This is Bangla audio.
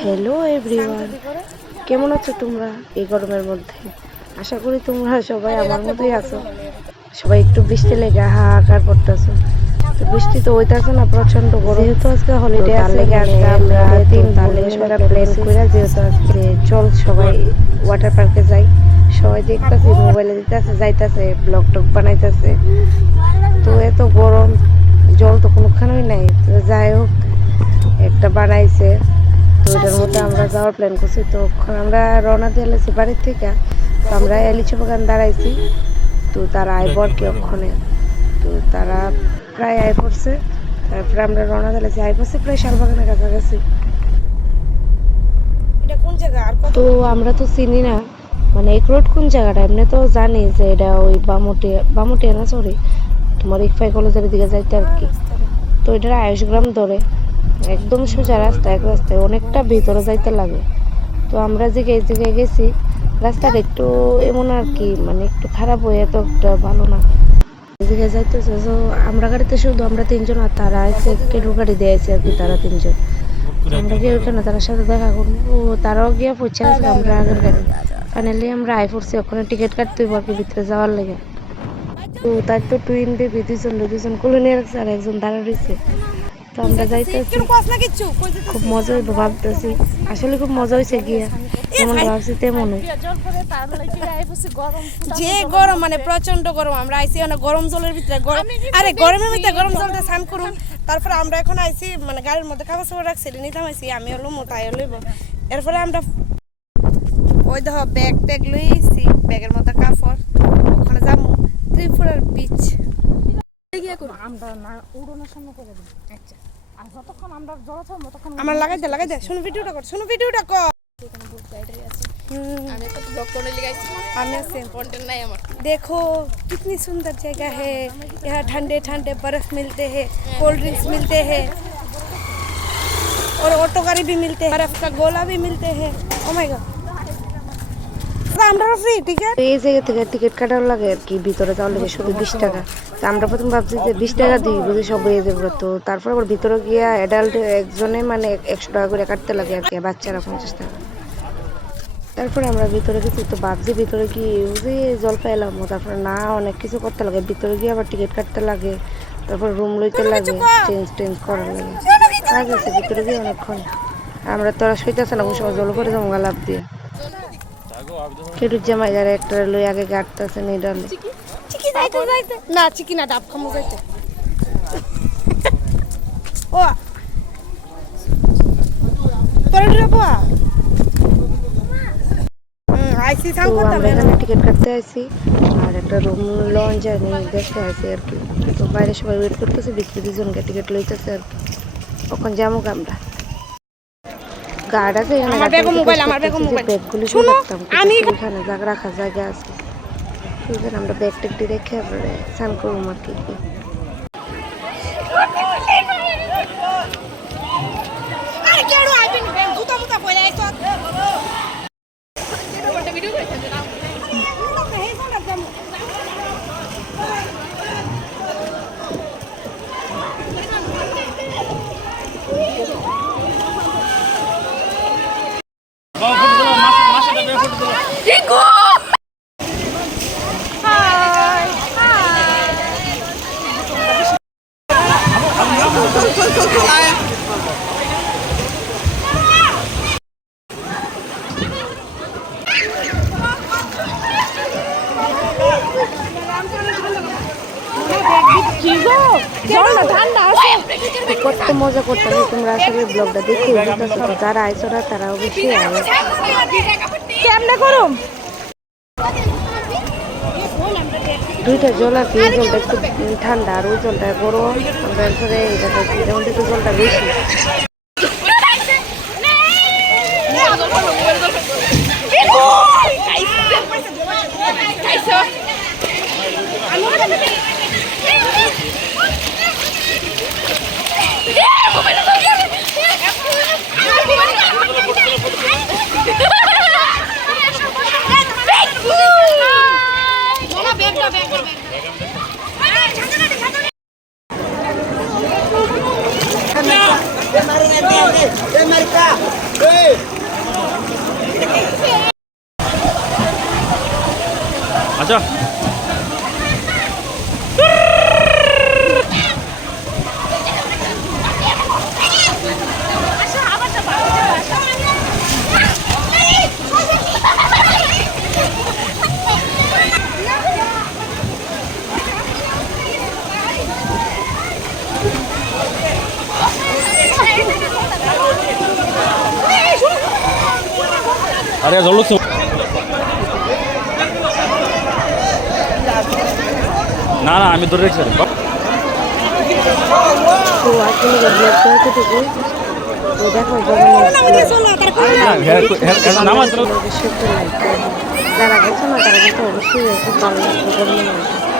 হ্যালো এভরিওয়ান, কেমন আছো তোমরা এই গরমের মধ্যে? আশা করি তোমরা সবাই আমার মতোই আছো। সবাই একটু বৃষ্টি লেগে হাহাকার করতেছো। তো বৃষ্টি তো হইতাছে না, প্রচন্ড গরম। যেহেতু আজকে হলিডে আছে, আজকে আমরা তিন বন্ধুরা প্ল্যান করে যেহেতু আজকে চল সবাই ওয়াটার পার্কে যাই। সবাই দেখতেছে, মোবাইলে দিতেছে, যাইতেছে, ব্লগ টক বানাইতেছে। তো এত গরম, জল তো কোনোখানেই নাই। তো যাই হোক, একটা বানাইছে, তো এটার মধ্যে আমরা যাওয়ার প্ল্যান করছি। তো আমরা রওনা দিয়ে এলেছি বাড়ির থেকে। তো আমরা লিচু বাগান দাঁড়াইছি, তো তারা আইব আর কি ওখানে। তো তারা প্রায় আই পড়ছে, তারপরে আমরা রওনা দিয়েছি, আই পড়ছে প্রায় শালবাগানের কাছাকাছি। তো আমরা তো চিনি না, মানে এক রোড কোন জায়গাটা, এমনি তো জানি যে এটা ওই বামুটিয়া না, সরি, তোমার ইকফাই কলেজের দিকে যাইতে আর কি। তো এটার আয়ুষগ্রাম ধরে একদম সোজা রাস্তা, এক রাস্তায় অনেকটা ভিতরে যাইতে লাগে। তো আমরা যে এই জায়গায় গেছি, রাস্তাটা একটু এমন আর কি, মানে একটু খারাপ হয়ে, এত একটা ভালো না। এই জায়গায় যাইতেছে, তো আমরা গাড়িতে শুধু আমরা তিনজন, আর তারা আছে কেটু গাড়ি দিয়েছে আর কি, তারা তিনজন। আমরা গিয়ে ওইখানে তার সাথে দেখা করবো, তারাও গিয়ে পৌঁছে গেছে আমরা আগের গাড়ি। ফাইনালি আমরা আই পড়ছি, ওখানে টিকিট কাটতে হইব আর কি ভিতরে যাওয়ার লেগে। তো তার তো টুইন বেবি দুজন কোলে নিয়ে রাখছে, আর একজন দাঁড়া রয়েছে। তো আমরা যাইতেছি, খুব মজা হইব ভাবতেছি। আসলে খুব মজা হয়েছে গিয়া, যেমন ভাবছি তেমনই। যে গরম, মানে প্রচন্ড গরম। আমরা আইছি অনেক গরম জলের ভিতরে, আরে গরমের ভিতরে গরম জল দিয়ে স্নান করুন। তারপরে আমরা এখন আইছি, মানে গাড়ির মধ্যে কাগজ পত্র রাখছি, নিতাম আইছি, আমি হলো মোটাই লইব। এরপরে আমরা ওই দেখো ব্যাগ ট্যাগ লইছি, ব্যাগের মধ্যে কাপড়। ওখানে যাবো ত্রিপুরার বিচ। আমরা লাগাই দে শুনো ভিডিওটা কর। देखो कितनी सुंदर जगह है, यहाँ ठंडे ठंडे बर्फ मिलते हैं, कोल्ड ड्रिंक्स मिलते हैं, और ऑटो गाड़ी भी मिलते हैं, बर्फ का गोला भी मिलते हैं। ओ माय गॉड, আমরা ফ্রি টিকেট। এই জায়গা থেকে টিকিট কাটার লাগে আর কি, ভিতরে যাওয়ার লাগে শুধু 20 টাকা। তো আমরা প্রথম ভাবছি যে 20 টাকা দিই বুঝি সব হয়ে যাবে। তো তারপর আবার ভিতরে গিয়া অ্যাডাল্ট একজনে মানে 100 টাকা করে কাটতে লাগে আর কি, বাচ্চারা 50 টাকা। তারপরে আমরা ভিতরে গেছি, তো ভাবছি ভিতরে কি যে জল পাইলাম, তারপরে না, অনেক কিছু করতে লাগে ভিতরে গিয়ে, আবার টিকিট কাটতে লাগে, তারপর রুম লইতে লাগে, চেঞ্জ করার লাগে, কাজ আছে ভিতরে গিয়ে অনেকক্ষণ। আমরা তোরা শুইতেছে না, সময় জল করে জমা লাভ দিয়ে কেটুর জামাই যারা একটা লই আগে গাড়তেছে নিডালে। না চিকি না, ডাব খামো যাইতে। ও তোর বাবা আইসি সাং তো করতে আমরা এখানে টিকিট কাটতে আইছি, আর একটা রুম লঞ্চ নিয়ে দেখতে আছি আর কি। তো বাইরে সবাই ওয়েট করতেছে, ভিতরে দুজনকে টিকিট লইতেছে আর কি। কখন যাবো আমরা, গার্ড আছে এখানে, আমার ব্যাগ মোবাইল ব্যাগগুলি শুনে রাখতাম, আমি এখানে জায়গা রাখা জায়গা আছে। এখানে আমরা ব্যাগ ট্যাগটি রেখে স্নান করবো আর কি। কত মজা করতাম, তোমরা আসলে ব্লগটা দেখে বুঝতেছো। তো যারা আইসরা তারা অবশ্যই কেমনে করুম। দুইটা জল আর কি, এই জলটা একটু ঠান্ডা আর ওই জলটা গরম। আমরা এরপরে এটার মধ্যে একটু জলটা বেশি। আচ্ছা আরে জল উঠছে না না আমি ধরে রেখেছি তো আজকে ব্লগ এতটুকু। তো দেখো নামাজ অবশ্যই লাইক করবে, যারা গেছো না তারা কিন্তু অবশ্যই ভালো লাগবে।